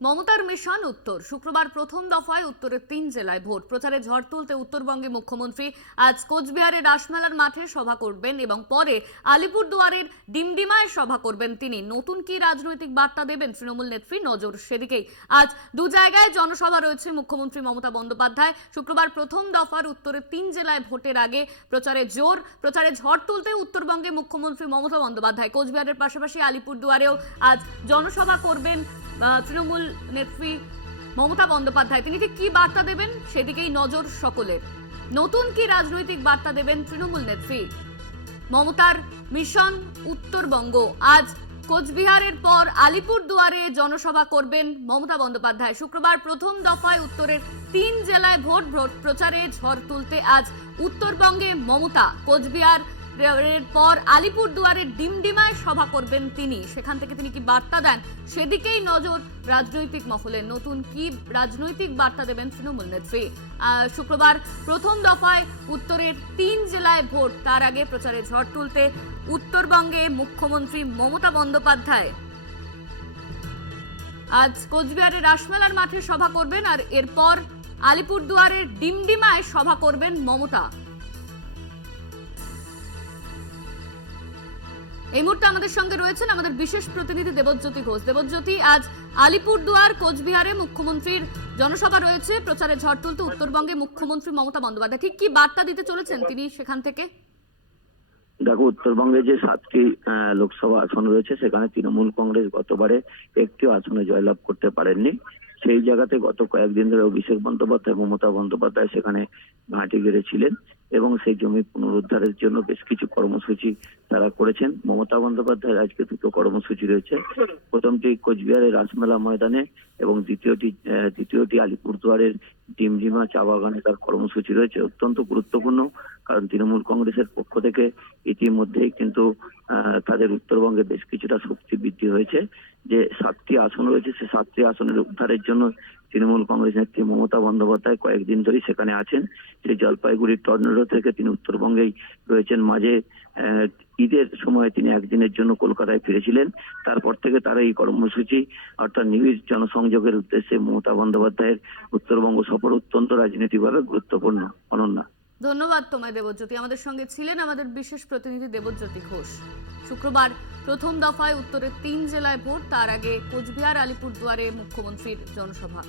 মমতার মিশন উত্তর। শুক্রবার প্রথম দফায় উত্তরের 3 জেলায় ভোট প্রচারে ঝড় তুলতে উত্তরবঙ্গে মুখ্যমন্ত্রী আজ কোচবিহারের রাসমেলার মাঠে সভা করবেন এবং পরে আলিপুরদুয়ারের ডিমডিমায় সভা করবেন তিনি। নতুন কি রাজনৈতিক বার্তা দেবেন তৃণমূল নেত্রী, নজর সেদিকেই। আজ দু জায়গায় জনসভা রয়েছে মুখ্যমন্ত্রী মমতা বন্দ্যোপাধ্যায়। শুক্রবার প্রথম দফার উত্তরের 3 জেলায় ভোটের আগে প্রচারে ঝড় তুলতে উত্তরবঙ্গে মুখ্যমন্ত্রী মমতা বন্দ্যোপাধ্যায় কোচবিহারের পাশাপাশি আলিপুরদুয়ারেও আজ জনসভা করবেন তৃণমূল নেত্রী মমতা বন্দ্যোপাধ্যায়। তিনি ঠিক কি বার্তা দেবেন সেদিকেই নজর সকলের। নতুন কি রাজনৈতিক বার্তা দেবেন তৃণমূল নেত্রী? মমতার মিশন উত্তরবঙ্গ। আজ কোচবিহারের পর আলিপুরদুয়ারে জনসভা করবেন মমতা বন্দ্যোপাধ্যায়। শুক্রবার প্রথম দফায় উত্তরের 3 জেলায় ভোট প্রচারে ঝড় তুলতে আজ উত্তরবঙ্গে মমতা। কোচবিহার এর পর আলিপুরদুয়ারের ডিমডিমায় সভা করবেন তিনি। সেখান থেকে তিনি কি বার্তা দেন সেদিকেই নজর রাজনৈতিক মহলে। নতুন কি রাজনৈতিক বার্তা দেবেন তৃণমূল নেত্রী? শুক্রবার প্রথম দফায় উত্তরের 3 জেলায় ভোট, তার আগে প্রচারে ঝড় তুলতে উত্তরবঙ্গে মুখ্যমন্ত্রী মমতা বন্দ্যোপাধ্যায় আজ কোচবিহারের রাসমেলার মাঠে সভা করবেন আর এরপর আলিপুরদুয়ারের ডিমডিমায় সভা করবেন মমতা। এই মুহূর্তে আমাদের সঙ্গে রয়েছেন আমাদের বিশেষ প্রতিনিধি দেবজ্যোতি ঘোষ। দেবজ্যোতি, আজ আলিপুরদুয়ার কোচবিহারে মুখ্যমন্ত্রীর জনসভা রয়েছে, প্রচারে ঝড় তুলতে উত্তরবঙ্গে মুখ্যমন্ত্রী মমতা বন্দ্যোপাধ্যায়। ঠিক কি বার্তা দিতে চলেছেন তিনি সেখান থেকে? দেখো, উত্তরবঙ্গে যে 7টি লোকসভা আসন রয়েছে সেখানে তৃণমূল কংগ্রেস গতবারে একটিও আসনে জয়লাভ করতে পারেননি। সেই জায়গাতে গত কয়েকদিন ধরে অভিষেক বন্দ্যোপাধ্যায়, মমতা বন্দ্যোপাধ্যায় সেখানে ঘাঁটি গেড়েছিলেন এবং সেই জমি পুনরুদ্ধারের জন্য বেশ কিছু কর্মসূচি তারা করেছেন। মমতা বন্দ্যোপাধ্যায়ের আজকে দুটো কর্মসূচি রয়েছে। প্রথমটি কোচবিহারের রাসমেলা ময়দানে এবং দ্বিতীয়টি আলিপুরদুয়ারের ডিমডিমা চা বাগানে তার কর্মসূচি রয়েছে। অত্যন্ত গুরুত্বপূর্ণ, কারণ তৃণমূল কংগ্রেসের পক্ষ থেকে ইতিমধ্যেই কিন্তু তাদের উত্তরবঙ্গে বেশ কিছুটা শক্তি বৃদ্ধি হয়েছে। যে 7টি আসন রয়েছে সেই 7টি আসনের উদ্ধারের জন্য তৃণমূল কংগ্রেস নেত্রী মমতা বন্দ্যোপাধ্যায় কয়েকদিন ধরেই সেখানে আছেন। সেই জলপাইগুড়ির টর্নেডো থেকে তিনি উত্তরবঙ্গেই রয়েছেন। মাঝে ঈদের সময় তিনি একদিনের জন্য কলকাতায় ফিরেছিলেন। তারপর থেকে তার এই কর্মসূচি অর্থাৎ নিবিড় জনসংযোগের উদ্দেশ্যে মমতা বন্দ্যোপাধ্যায়ের উত্তরবঙ্গ সফর অত্যন্ত রাজনৈতিকভাবে গুরুত্বপূর্ণ। অনন্যা, ধন্যবাদ তোমায় দেবজ্যোতি। আমাদের সঙ্গে ছিলেন আমাদের বিশেষ প্রতিনিধি দেবজ্যোতি ঘোষ। শুক্রবার প্রথম দফায় উত্তরের 3 জেলায় ভোট, তার আগে কোচবিহার আলিপুরদুয়ারে মুখ্যমন্ত্রীর জনসভা।